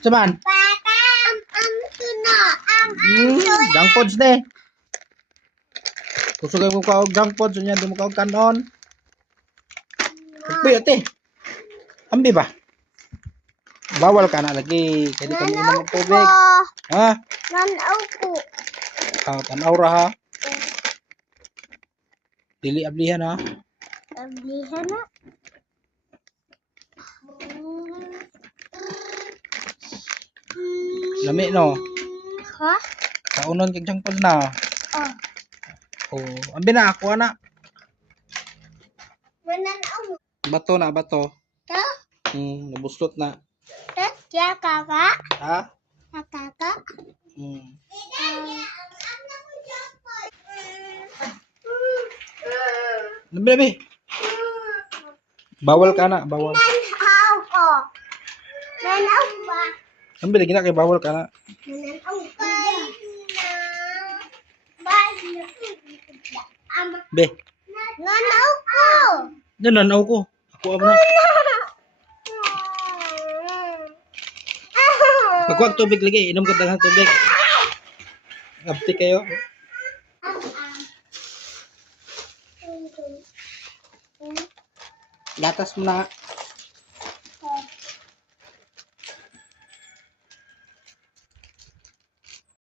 Saman? Junk foods de. Kusugay mo ka og junk foods nya di mo ka og kanon. Uy, ate. Ambi ba? Bawal ka na lagi. Kaya di ka minom ng tubig. Ha? Nanaw ko. Tanaw ra ha. Dili ablihan ha. Nablihan na. Lami no. Ha? Kaunon kag junk foods na. Oh. Oh, ambi na ako ana. Mananaw mo. Bato na bato. Ta? Nabuslot na. Ta? Kaya kaka? Ha? Kaka? Nabi. Bawal ka na, bawal. Nanaw ko. Nanaw ba? Ambi lagi na kay bawal ka na. Nanaw ba? Bye. Be, Nanaw ko. nananaw ko. Ako amo na. Pagkuha tubig lagi, inom ka daghang tubig. Abti kayo. Gatas mo na.